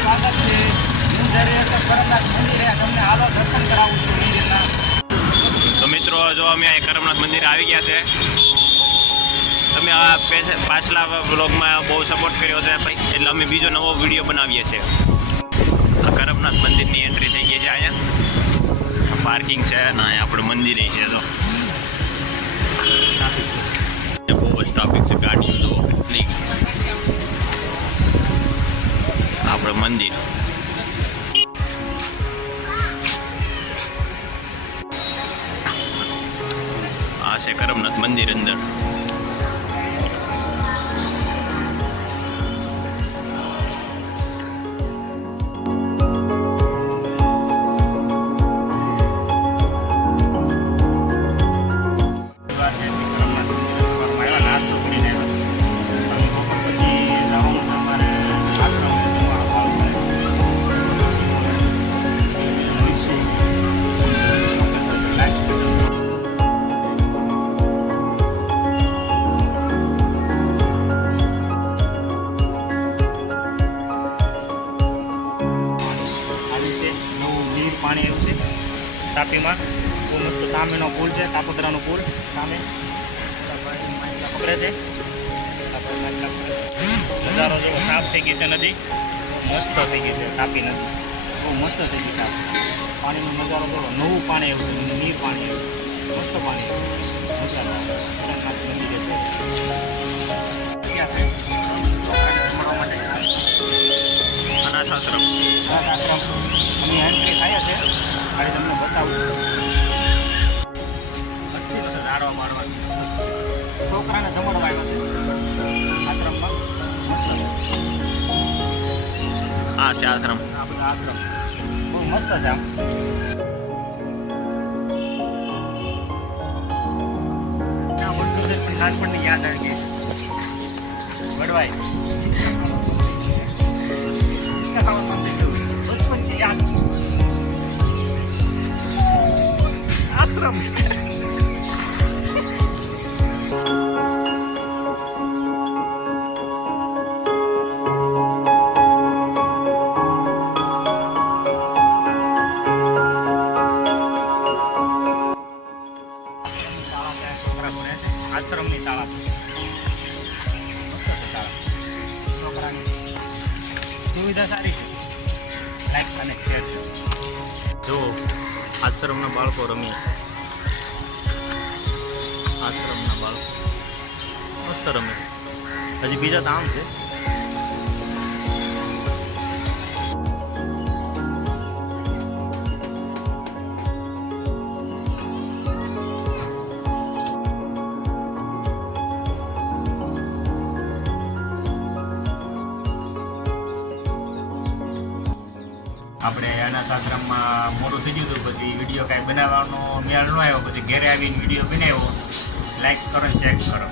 સ્વાગત છે. હું જ્યારે કરમનાથ મંદિરે તમને હાલો દર્શન કરાવું છું મંદિરના. તો મિત્રો જો અમે અહીં કરમનાથ મંદિરે આવી ગયા છે. તમે આ પાછલા બ્લોગમાં બહુ સપોર્ટ કર્યો છે એટલે અમે બીજો નવો વિડીયો બનાવીએ છીએ. આ કરમનાથ મંદિરની એન્ટ્રી થઈ ગઈ છે. અહીંયા પાર્કિંગ છે અને અહીંયા આપણું મંદિર છે. તો બહુ જ ટ્રાફિક છે, ગાડીઓ જો એટલી. આપણે મંદિર આ છે કરમનાથ મંદિર અંદર. પાણી આવ્યું છે તાપીમાં. બહુ મસ્ત સામેનો પુલ છે, તાપોદરાનો પુલ સામે પકડે છે. નજારો જેવો સાફ થઈ ગઈ છે નદી, મસ્ત થઈ ગઈ છે તાપી નદી, બહુ મસ્ત થઈ ગઈ સાફ. પાણીનો નજારો જોવો, નવું પાણી આવ્યું છે, નીર પાણી આવ્યું, મસ્ત પાણી આવ્યું. મજા આવે. મંદિરે છે ક્યાં છે જમવા માટે અનાથ આશ્રમ. અમે એન્ટ્રી થયા છે, આજે તમને બતાવું. મસ્તી બધા ઝાડવા મારવાનું છોકરાને જમણવા આવ્યો છે આશ્રમમાં. મસ્ત આ છે આશ્રમ. આ બધા આશ્રમ બહુ મસ્ત છે. આમ વડલું પણ નાનપણની યાદ આવી ગઈ. વડવાઈ बचपन की याद आश्रम. આશ્રમની શાળા મસ્ત છે. શાળા છોકરાની સુવિધા સારી છે. લાઈક અને શેર જો આશ્રમના બાળકો રમે છે. આશ્રમના બાળકો મસ્ત રમે છે. હજી બીજા તો આમ છે. આપણે અનાથ આશ્રમમાં મોડું થઈ ગયું હતું, પછી વિડીયો કાંઈ બનાવવાનો મેળ ન આવ્યો. પછી ઘરે આવીને વિડીયો બનાવ્યો. લાઈક કરો, ચેક કરો.